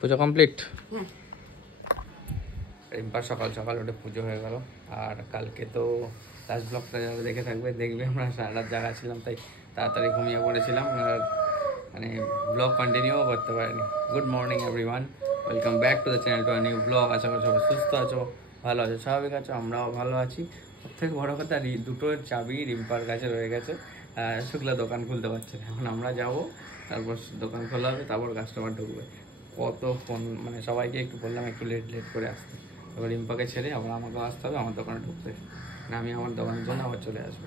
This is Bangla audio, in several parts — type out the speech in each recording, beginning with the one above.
পুজো কমপ্লিট। রিম্পার সকাল সকাল উঠে পুজো হয়ে গেল। আর কালকে তো লাস্ট ব্লগটা যারা দেখে থাকবে দেখবে আমরা সারা রাত জায়গা ছিলাম, তাই তাড়াতাড়ি ঘুমিয়ে পড়েছিলাম, আর মানে ব্লগ কন্টিনিউও করতে পারিনি। Good morning everyone, welcome back to the channel to a new vlog. আশা করি সবাই সুস্থ আছো, ভালো আছো, স্বাভাবিক আছো, আমরাও ভালো আছি। সব থেকে বড়ো কথা দুটোর চাবি রিম্পার কাছে রয়ে গেছে, শুক্লা দোকান খুলতে পারছে না। এখন আমরা যাবো, তারপর দোকান খোলা হবে, তারপর কাস্টমার ঢুকবে। কত ফোন, মানে সবাইকে একটু বললাম একটু লেট করে আসতে, তারপর রিম্পাকে ছেড়ে আবার আমাকেও আসতে হবে আমার দোকানে ঢুকতে, না আমি আমার দোকানের জন্য আবার চলে আসবো।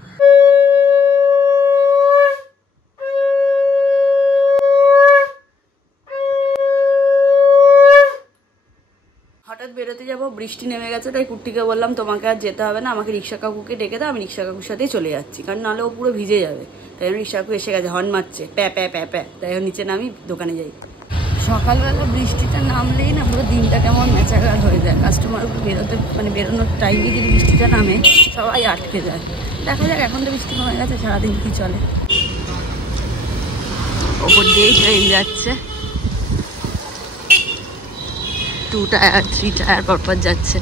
হঠাৎ বেরোতে যাবো, বৃষ্টি নেমে গেছে, তাই কুট্টিকে বললাম তোমাকে আর যেতে হবে না, আমাকে রিক্সা কাকুকে ডেকে দাও, আমি রিক্সা কাকুর সাথেই চলে যাচ্ছি, কারণ নাহলে ও পুরো ভিজে যাবে। তাই আমি রিক্সা কাকু এসে গেছে, হর্ন মারছে, প্যা প্যা প্যা প্যা, তাই নিচে নামি দোকানে যাই। সকালবেলা বৃষ্টিটা নামলেই না পুরো দিনটা কেমন ম্যাচাকার হয়ে যায়। কাস্টমার বেরোতে মানে বেরোনোর টাইমে যদি বৃষ্টিটা নামে সবাই আটকে যায়। দেখা যাক, এখন তো বৃষ্টি কমে গেছে, সারাদিন কি চলে। ওপর দিয়েই ট্রেন যাচ্ছে, 2 টায়ার 3 টায়ার পরপর যাচ্ছে।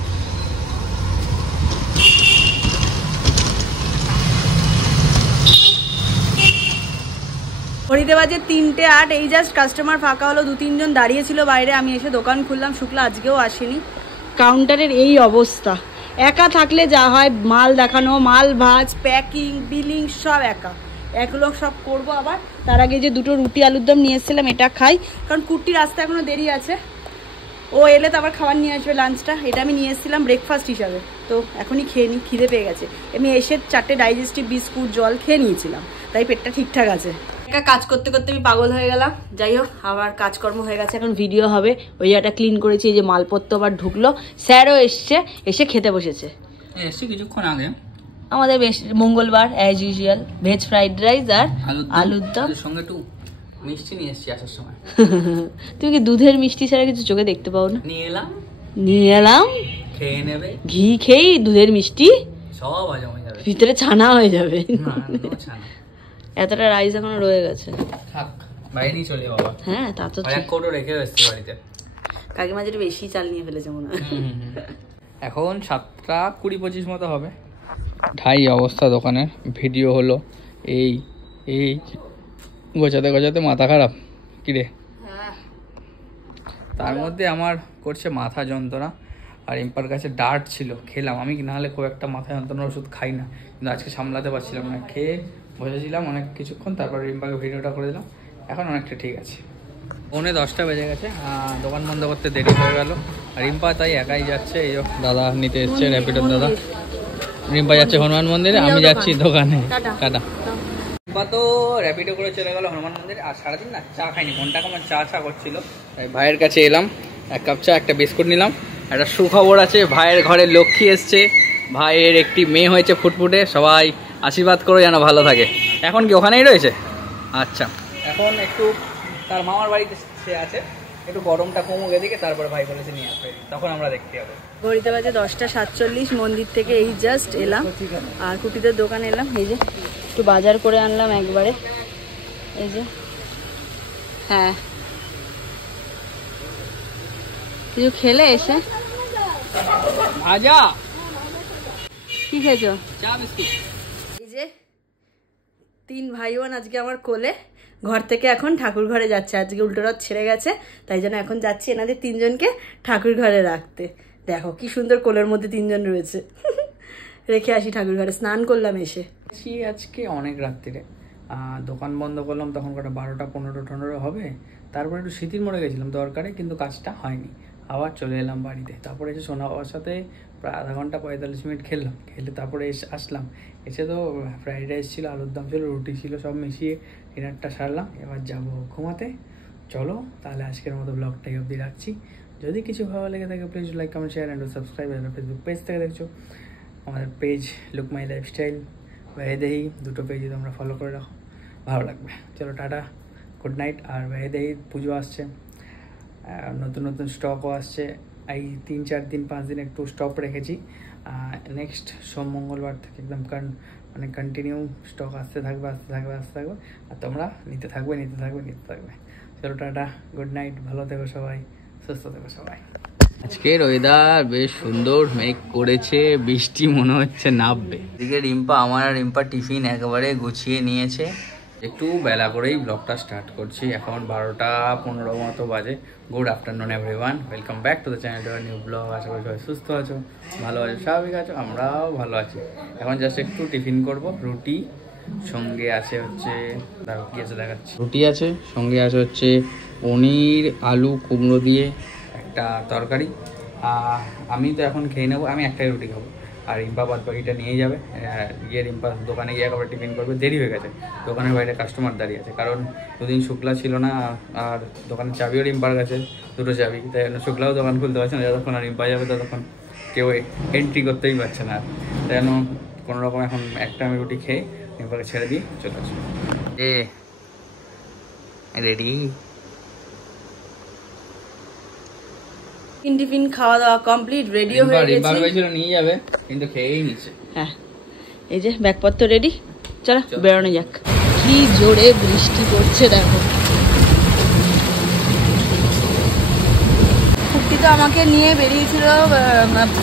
ঘড়িতে বাজে 3:08, এই জাস্ট কাস্টমার ফাঁকা হলো, 2-3 জন দাঁড়িয়ে ছিল বাইরে, আমি এসে দোকান খুললাম। শুক্লা আজকেও আসেনি। কাউন্টারের এই অবস্থা, একা থাকলে যা হয়, মাল দেখানো, মাল ভাজ, প্যাকিং, বিলিং সব একা, এক লোক সব করবো। আবার তার আগে যে 2টো রুটি আলুর দম নিয়ে এসেছিলাম, এটা খাই, কারণ কুট্টির রাস্তা এখনো দেরি আছে, ও এলে তো আবার খাবার নিয়ে আসবে লাঞ্চটা। এটা আমি নিয়ে এসেছিলাম ব্রেকফাস্ট হিসাবে, তো এখনই খেয়ে নিই, খিদে পেয়ে গেছে। আমি এসে 4টে ডাইজেস্টিভ বিস্কুট জল খেয়ে নিয়েছিলাম, তাই পেটটা ঠিকঠাক আছে। একটা কাজ করতে করতে আমি পাগল হয়ে গেলাম। যাই হোক, আবার কাজকর্ম হয়ে গেছে, এখন ভিডিও হবে। ওই জায়গাটা ক্লিন করেছি, এই যে মালপত্র আবার ঢুকলো, স্যারও এসছে, এসে খেতে বসেছে। এসছি কিছুক্ষণ আগে। আমাদের বেশ মঙ্গলবার as usual, veg fried rice আর আলুর দম, সঙ্গে একটু মিষ্টি নিয়ে এসছি আসার সময়। তুমি কি দুধের মিষ্টি ছাড়া কিছু চোখে দেখতে পাও না? নিয়ে এলাম, খেয়ে নেবে। ঘি খেয়েই দুধের মিষ্টি সব হজম হয়ে যাবে, ভিতরে ছানা হয়ে যাবে। এতটা রাইস এখনো রয়ে গেছে, থাক বাইরে নিয়ে চলে বাবা। হ্যাঁ তা তো এক কৌটো রেখে এসছি বাড়িতে। কাকিমা যেটা বেশি চাল নিয়ে ফেলেছে মনে হয়। এখন 7:20-25 মতো হবে। ঢাই অবস্থা দোকানের, ভিডিও হলো এই এই গোছাতে গোছাতে মাথা খারাপ। কিরে, তার মধ্যে আমার করছে মাথা যন্ত্রণা, আর রিম্পার কাছে ডার্ট ছিল, খেলাম আমি, নাহলে খুব একটা মাথা যন্ত্রণার ওষুধ খাই না, কিন্তু আজকে সামলাতে পারছিলাম না, খেয়ে বসেছিলাম অনেক কিছুক্ষণ, তারপর রিম্পাকে ভিডিওটা করে দিলাম, এখন অনেকটা ঠিক আছে। 9:10 বেজে গেছে, দোকান বন্ধ করতে দেরি হয়ে গেল, আর রিম্পা তাই একাই যাচ্ছে। এই দাদা নিতে এসছে, র্যাপিডোর দাদা। রিম্পা যাচ্ছে হনুমান মন্দিরে, আমি যাচ্ছি দোকানে। টাটা। রিম্পা তো র্যাপিডো করে চলে গেল হনুমান মন্দিরে, আর সারাদিন না চা খাইনি, মনটা কেমন চা করছিল, তাই ভাইয়ের কাছে এলাম, 1 কাপ চা, একটা বিস্কুট নিলাম। একটা সুখবর আছে, ভাইয়ের ঘরে লক্ষ্মী এসছে, ভাইয়ের একটি মেয়ে হয়েছে ফুটফুটে, সবাই আশীর্বাদ করে যেন ভালো থাকে। এখন কি ওখানেই রয়েছে? আচ্ছা, এখন একটু তার মামার বাড়িতে সে আছে, একটু গরমটা কমুক এদিকে, তারপরে ভাই বলেছে নিয়ে আসবে, তখন আমরা দেখতে যাবো। ঘড়িতে বাজে 10:47, মন্দির থেকে এই জাস্ট এলাম, আর কুটিদের দোকানে এলাম। এই যে একটু বাজার করে আনলাম একবারে, এই যে। হ্যাঁ, কিছু খেলে এসে? ভাজা। কি খেয়েছো? চা বিস্কুট। এই যে 3 ভাই বোন আজকে আমার কোলে, ঘর থেকে এখন ঠাকুর ঘরে যাচ্ছে, আজকে উল্টো রথ ছেড়ে গেছে, তাই জন্য এখন যাচ্ছি এনাদের 3 জনকে ঠাকুর ঘরে রাখতে। দেখো কি সুন্দর কোলের মধ্যে 3 জন রয়েছে। রেখে আসি ঠাকুর ঘরে, স্নান করলাম এসে। আজকে অনেক রাত্রিরে দোকান বন্ধ করলাম, তখন কটা 12টা 15 হবে, তারপরে একটু স্মৃতির মোড়ে গেছিলাম দরকারে, কিন্তু কাজটা হয়নি, আবার চলে এলাম বাড়িতে। তারপরে এসে সোনা বাবার সাথে প্রায় আধা ঘন্টা 45 মিনিট খেললাম, খেলে তারপরে আসলাম, এসে তো ফ্রাইড রাইস ছিল, আলুর দম ছিল, রুটি ছিল, সব মিশিয়ে ডিনারটা সারলাম। এবার যাবো ঘুমাতে। চলো তাহলে আজকের মতো ব্লগটাই অবধি রাখছি। যদি কিছু ভালো লেগে থাকে please like, comment, share and subscribe. Facebook page থেকে দেখছো, আমাদের পেজ লুক মাই লাইফস্টাইল, ওয়েদেহি, 2টো পেজে তোমরা ফলো করে রাখো, ভালো লাগবে। চলো টাটা, গুড নাইট। আর ওয়েদেহি পুজো আসছে, নতুন নতুন স্টকও আসছে, এই 3-4 দিন 5 দিন একটু স্টপ রেখেছি, নেক্সট সোম মঙ্গলবার থেকে একদম মানে কন্টিনিউ স্টক আসতে থাকবে, আর তোমরা নিতে থাকবে। চলো টাটা, গুড নাইট, ভালো থেকো সবাই, সুস্থ থেকো সবাই। আজকের ওয়েদার বেশ সুন্দর, মেঘ করেছে, বৃষ্টি মনে হচ্ছে নামবে। এদিকে রিম্পা, আমার আর রিম্পা টিফিন একেবারে গুছিয়ে নিয়েছে। একটু বেলা করেই ব্লগটা স্টার্ট করছি, এখন 12টা 15 মতো বাজে। Good afternoon everyone, welcome back to the channel, new vlog. আশা করি সবাই সুস্থ আছো, ভালো আছো, স্বাভাবিক আছো, আমরাও ভালো আছি। এখন জাস্ট একটু টিফিন করব, রুটি সঙ্গে আছে হচ্ছে, কি আছে দেখাচ্ছি, রুটি আছে সঙ্গে আছে হচ্ছে পনির আলু কুমড়ো দিয়ে একটা তরকারি। আমি তো এখন খেয়ে নেবো, আমি একটাই রুটি খাবো, আর রিম্পা বাদ বাকিটা নিয়ে যাবে। রিম্পা দোকানে গিয়ে একবার টিফিন করবে, দেরি হয়ে গেছে, দোকানের বাইরে কাস্টমার দাঁড়িয়ে আছে, কারণ দুদিন শুক্লা ছিল না, আর দোকানের চাবিও রিম্পার কাছে, দুটো চাবি, তাই জন্য শুক্লাও দোকান খুলতে পারছে না। যতক্ষণ আর রিম্পা যাবে ততক্ষণ কেউ এন্ট্রি করতেই পারছে না, তাই জন্য কোনোরকম এখন একটা আমি রুটি খেয়ে রিম্পাকে ছেড়ে দিয়ে চলে আসবো। রেডি? টিফিন খাওয়া দাওয়া কমপ্লিট, রেডিও হয়ে গেছে, নিয়ে যাবে কিন্তু খেয়েই নিচ্ছে। হ্যাঁ, এই যে ব্যাগপত্র রেডি, চলো বেরোনো যাক। কি জোরে বৃষ্টি পড়ছে দেখো। কুট্টি তো আমাকে নিয়ে বেরিয়েছিল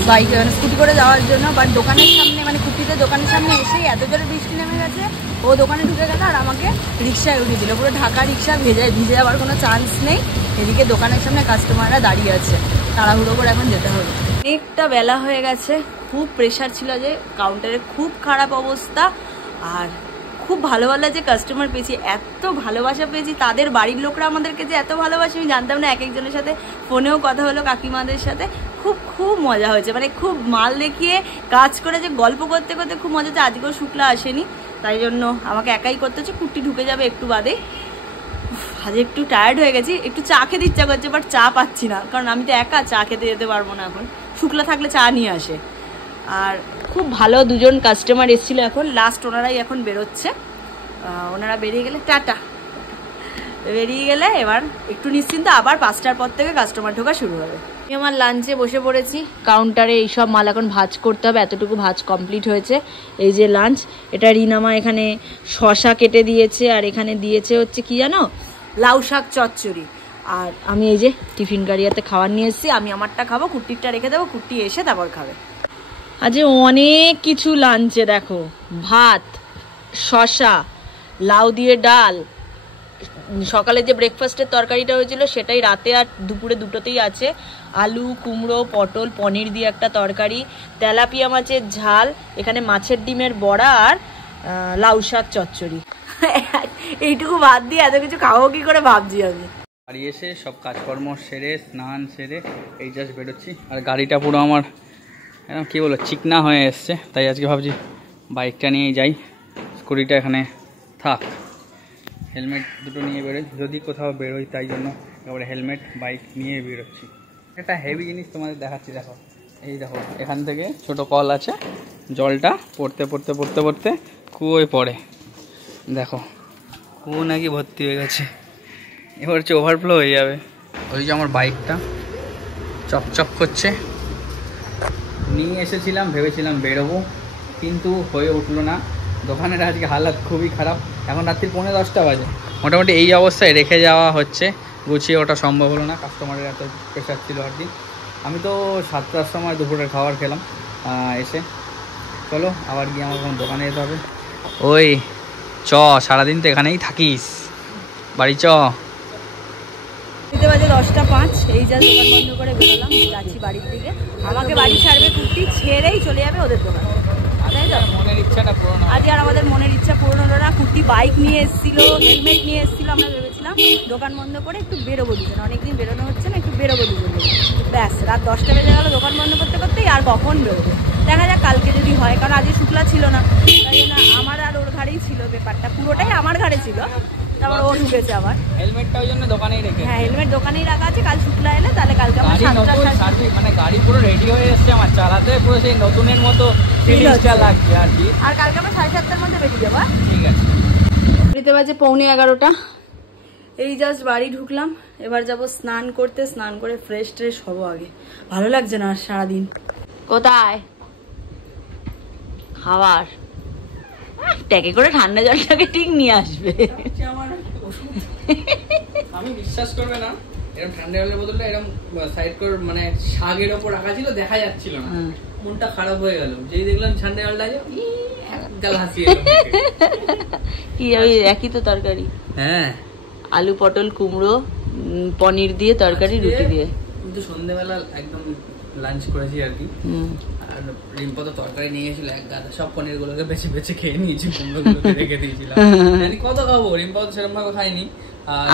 বাইক স্কুটি করে যাওয়ার জন্য, বাট দোকানের সামনে মানে কুট্টিতে দোকানের সামনে এসেই এত জোরে বৃষ্টি নেমে গেছে, ও দোকানে ঢুকে গেল আর আমাকে রিক্সায় উঠিয়ে দিল। পুরো ঢাকা রিক্সা, ভিজে যাওয়ার কোনো চান্স নেই। এদিকে দোকানের সামনে কাস্টমাররা দাঁড়িয়ে আছে, তাড়াহুড়ো করে এখন যেতে হবে। অনেকটা বেলা হয়ে গেছে, খুব প্রেশার ছিল, যে কাউন্টারে খুব খারাপ অবস্থা, আর খুব ভালো ভালো যে কাস্টমার পেয়েছি, এত ভালোবাসা পেয়েছি, তাদের বাড়ির লোকরা আমাদেরকে যে এত ভালোবাসে আমি জানতাম না। এক একজনের সাথে ফোনেও কথা হলো, কাকিমাদের সাথে, খুব মজা হয়েছে, মানে খুব মাল দেখিয়ে কাজ করে যে গল্প করতে করতে খুব মজা হচ্ছে। আজকেও শুক্লা আসেনি, তাই জন্য আমাকে একাই করতে হচ্ছে, কুট্টি ঢুকে যাবে একটু বাদে। আজ একটু টায়ার্ড হয়ে গেছি, একটু চা খেতে ইচ্ছা করছে, বাট চা পাচ্ছি না, কারণ আমি তো একা চা খেতে যেতে পারবো না। এখন শুক্লা থাকলে চা নিয়ে আসে। আর খুব ভালো দুজন কাস্টমার এসেছিলো, এখন লাস্ট ওনারাই এখন বেরোচ্ছে। ওনারা বেরিয়ে গেলে টাটা, বেরিয়ে গেলে এবার একটু নিশ্চিন্ত, আবার 5টার পর থেকে কাস্টমার ঢোকা শুরু হবে। আমি আমার লাঞ্চে বসে পড়েছি, কাউন্টারে এইসব মাল এখন ভাজ করতে হবে, এতটুকু ভাজ কমপ্লিট হয়েছে। এই যে লাঞ্চ, এটা রিনামা এখানে শশা কেটে দিয়েছে, আর এখানে দিয়েছে হচ্ছে কি জানো, লাউ শাক চচ্চড়ি। আর আমি এই যে টিফিন গাড়িয়াতে খাবার নিয়ে এসেছি, আমি আমারটা খাবো, কুট্টিরটা রেখে দেবো, কুট্টি এসে তারপর খাবে। আজ অনেক কিছু লাঞ্চে দেখো, ভাত, শশা, লাউ দিয়ে ডাল, সকালে যে ব্রেকফাস্টের তরকারিটা হয়েছিল সেটাই রাতে আর দুপুরে দুটোতেই আছে, আলু কুমড়ো পটল পনির দিয়ে একটা তরকারি, তেলাপিয়া মাছের ঝাল, এখানে মাছের ডিমের বড়া, আর লাউ শাক চচ্চড়ি। এইটুকু ভাত দিয়ে এত কিছু খাবো কি করে ভাবছি আমি। বাড়ি এসে সব কাজকর্ম সেরে স্নান সেরে এই জাস্ট বেরোচ্ছি, আর গাড়িটা পুরো আমার একদম কী বলো চিকনা হয়ে এসছে, তাই আজকে ভাবছি বাইকটা নিয়েই যাই, স্কুটিটা এখানে থাক। হেলমেট দুটো নিয়ে বেরোই, যদি কোথাও বেরোই, তাই জন্য এবারে হেলমেট বাইক নিয়ে বেরোচ্ছি। একটা হেভি জিনিস তোমাদের দেখাচ্ছি, দেখো এই দেখো, এখান থেকে ছোট কল আছে, জলটা পড়তে পড়তে পড়তে পড়তে কুয়োয় পড়ে, দেখো কুয়ো নাকি ভর্তি হয়ে গেছে, এবার হচ্ছে ওভারফ্লো হয়ে যাবে। ওই যে আমার বাইকটা চকচক করছে, নিয়ে এসেছিলাম, ভেবেছিলাম বেরোবো, কিন্তু হয়ে উঠলো না। দোকানের আজকে হালাত খুবই খারাপ, এখন রাত্রি 9:10 বাজে, মোটামুটি এই অবস্থায় রেখে যাওয়া হচ্ছে, গুছিয়ে ওটা সম্ভব হলো না, কাস্টমারের এত প্রেশার ছিল আর দিন। আমি তো 7টার সময় দুপুরের খাবার খেলাম এসে। চলো আবার গিয়ে আমার কোনো দোকানে যেতে হবে। ওই সারাদিন তো এখানেই থাকিস, বাড়ি বাজে 10:05, এই যা দোকান বন্ধ করে বেরোলাম, যাচ্ছি বাড়ির দিকে। আমাকে বাড়ি ছাড়বে কুট্টি, ছেড়েই চলে যাবে ওদের দোকানে, তাই তো? মনের ইচ্ছাটা পূরণ হবে। আজকে আর আমাদের মনের ইচ্ছা পূরণ হলো না। কুট্টি বাইক নিয়ে এসেছিল, হেলমেট নিয়ে এসেছিল, আমরা ভেবেছিলাম দোকান বন্ধ করে একটু বেরোবো দুজন, অনেকদিন বেরোনো হচ্ছে না, একটু বেরোবো দুজন। ব্যাস রাত 10টা বেজে গেল দোকান বন্ধ করতে করতেই, আর কখন বেরোবো দেখা যাক, কালকে যদি হয়, কারণ আজকে শুক্লা ছিল না, তাই জন্য আমার আর ওর ঘাড়েই ছিল ব্যাপারটা, পুরোটাই আমার ঘাড়ে ছিল। তারপর ও ঢুকেছে আবার, হেলমেটটা ওই জন্য দোকানেই রেখে। হ্যাঁ হেলমেট দোকানেই রাখা আছে, কাল শুক্লা এলে তাহলে কালকে আমরা 7টা মানে গাড়ি পুরো রেডি হয়ে এসছে আমার, চালাতে পুরো সেই নতুনের মতো ফিলিংসটা লাগছে আর কি। আর কালকে আমরা 7:30টার মধ্যে বেরিয়ে যাবো। ঠিক আছে, বেরিতে বাজে 11:45, এই জাস্ট বাড়ি ঢুকলাম, এবার যাব স্নান করতে, স্নান করে ফ্রেশ ট্রেশ হবো আগে, ভালো লাগছে না সারাদিন। কোথায় খাবার, ট্যাকে করে ঠান্ডা জলটাকে ঠিক নিয়ে আসবে। আমি বিশ্বাস করবে না, এরকম ঠান্ডা জলের বোতলটা এরকম সাইড করে মানে শাগের ওপর রাখা ছিল, দেখা যাচ্ছিল না, মনটা খারাপ হয়ে গেল। যেই দেখলাম ঠান্ডা জলটা আছে গাল হাসি এলো। কি ওই একই তো তরকারি? হ্যাঁ, আলু পটল কুমড়ো পনির দিয়ে তরকারি, রুটি দিয়ে। কিন্তু সন্ধ্যেবেলা একদম লাঞ্চ করেছি আর কি। আর রিম্পা তো তরকারি নিয়ে গেছিল এক গাদা, সব পনির গুলোকে বেছে বেছে খেয়ে নিয়েছি, কুমড়োগুলোকে রেখে দিয়েছিলাম। কত খাবো, রিম্পা তো সেরকম ভাবে খাইনি।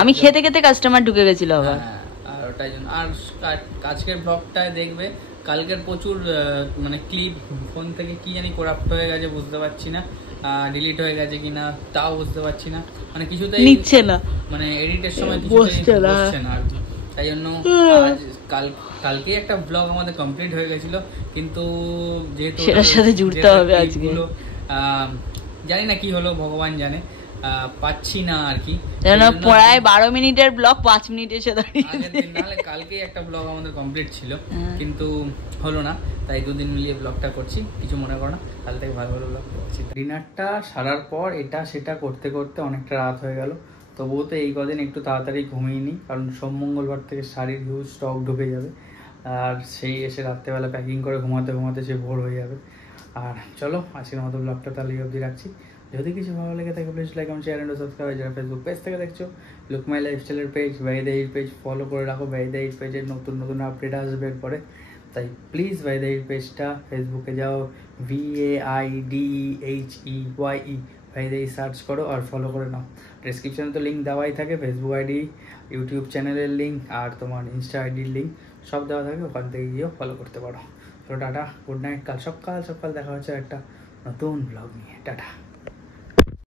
আমি খেতে খেতে কাস্টমার ঢুকে গেছিল আবার। আর ওটাই জন্য। আর আজকের ব্লগটায় দেখবে কালকের প্রচুর মানে ক্লিপ ফোন থেকে কি জানি করাপ্ট হয়ে গেছে, বুঝতে পারছি না, ডিলিট হয়ে গেছে কিনা তাও বুঝতে পারছি না, মানে কিছুতেই নিচ্ছে না, মানে এডিটের সময় বসছে না আর কি। তাই জন্য কালকে একটা ব্লগ আমাদের কমপ্লিট হয়ে গেছিল, কিন্তু যেহেতু সেটার সাথে জুড়তে হবে আজকে, জানি না কি হলো, ভগবান জানে, পাচ্ছি না আর কি। প্রায় 12 মিনিটের ব্লগ 5 মিনিট এসে দাঁড়িয়েছে। নাহলে কালকে একটা ব্লগ আমাদের কমপ্লিট ছিল, কিন্তু হলো না, তাই দুদিন মিলিয়ে ব্লগটা করছি। কিছু মনে করো না, কাল থেকে ভালো ভালো ব্লগ করছি। ডিনারটা সারার পর এটা সেটা করতে করতে অনেকটা রাত হয়ে গেল। তবুও তো এই কদিন একটু তাড়াতাড়ি ঘুমিয়ে নিই, কারণ সোম মঙ্গলবার থেকে শাড়ির হিউজ স্টক ঢুকে যাবে, আর সেই এসে রাত্রেবেলা প্যাকিং করে ঘুমাতে ঘুমাতে সে ভোর হয়ে যাবে। আর চলো আজকের মতো ব্লগটা তাহলে অবধি রাখছি। যদি কিছু ভালো লেগে থাকে please like comment share and subscribe. যারা ফেসবুক পেজ থেকে দেখছো, লুক মাই লাইফস্টাইলের পেজ, ভাইদাইর পেজ ফলো করে রাখো। ভাইদাইর পেজের নতুন নতুন আপডেট আসবে এরপরে, তাই প্লিজ ভাইদাইর পেজটা ফেসবুকে যাও, VAIDEHEYE ভাইদাই সার্চ করো আর ফলো করে নাও। ডিসক্রিপশনে তো লিঙ্ক দেওয়াই থাকে, ফেসবুক আইডি, ইউটিউব চ্যানেলের লিঙ্ক আর তোমার ইনস্টা আইডির লিঙ্ক সব দেওয়া থাকে, ওখান থেকে গিয়েও ফলো করতে পারো। তো টাটা, গুড নাইট। কাল সকাল দেখা হচ্ছে একটা নতুন ব্লগ নিয়ে। টাটা।